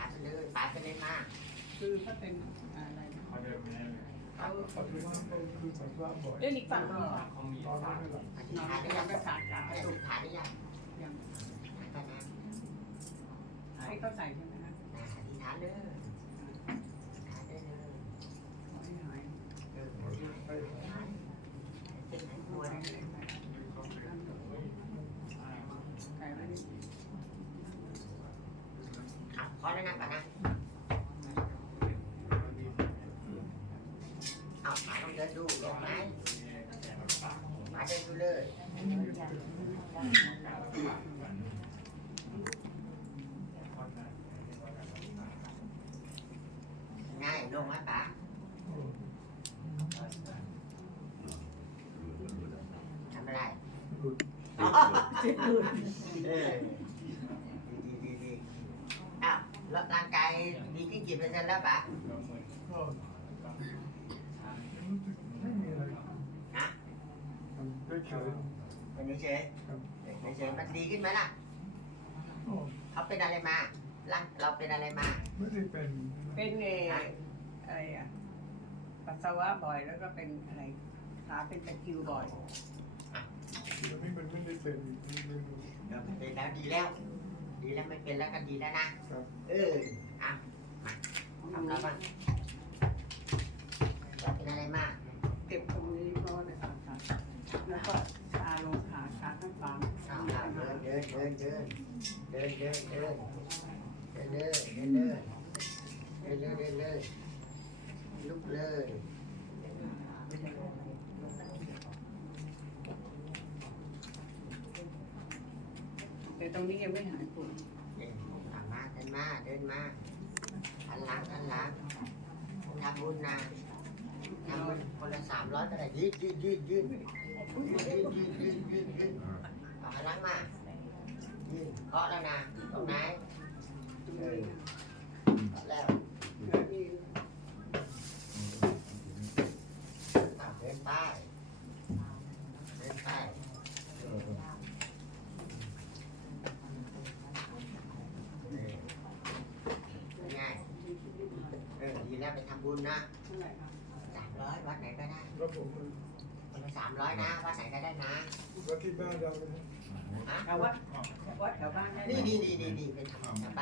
าไปเลยป้าจะได้มากคือถ้าเป็นอะไรนะเาเดินมเาเคือเขาว่าบ่อยเรื่องอีกฝั่งหนึ่งเามีตอนนั้นขาได้ยังขาดกระดูกขาได้ยังยังให้เข้าใจใช่ไหมคะอธิษฐานเลย ขับคอได้นะป่ะนนะเอาป๋าต้องเดินดูลงไหมป๋าเดินดูเลยง่ายลงไหมป๋าทำอะไรเออดีดีดีอ้าว แล้วร่างกายดีขึ้นกี่เปอร์เซ็นต์แล้วป๋าก็รู้สึกไม่มีอะไรฮะมันได้เฉยเป็นเฉยครับๆเฉยๆมันดีขึ้นไหมล่ะก็เขาเป็นอะไรมาร่างเราเป็นอะไรมาไม่ได้เป็นเป็นเอออะไรอะปัสสาวะบ่อยแล้วก็เป็นอะไรขาเป็นตะคริวบ่อยเดี๋ยวนี้มันไม่ได้เป็นไม่รู้เออเป็นแล้วดีแล้ว ดีแล้วไม่เป็นแล้วก็ดีแล้วนะครับเอออะมาทำแล้วบ้างเราเป็นอะไรมาเก็บตรงนี้เพราะว่าในผ่าตัดแล้วก็ชาลงขาชาข้างหลังอ้าวอ้าวเดินเดินเดินเดินเดินเดินเดินเดิน ต่ตรงนี้ยังไม่หายปวดเดินมาเดินมาเดินมาอันหลังอันหลังทำบุญนะทำบุญคนละสามร้อยก็ได้ยืดยืดยืดยืดยืดยืดยืดยืดยืดยืดเอาหันหลังมายืดเคาะแล้วนะตรงไหนเคาะแล้วมี อะเดินไปเดินไปเออง่ายเออดีแล้ว ไปทำบุญนะเท่าไหร่ครับสามร้อยวัดไหนก็ได้แล้วผมมันคนละสามร้อยนะ วัดไหนก็ได้นะว่าที่บ้านเราเนี่ย ฮะ เอาวัดวัดแถวบ้านได้ไหม นี่นี่นี่นี่นี่เป็นทำบ้าน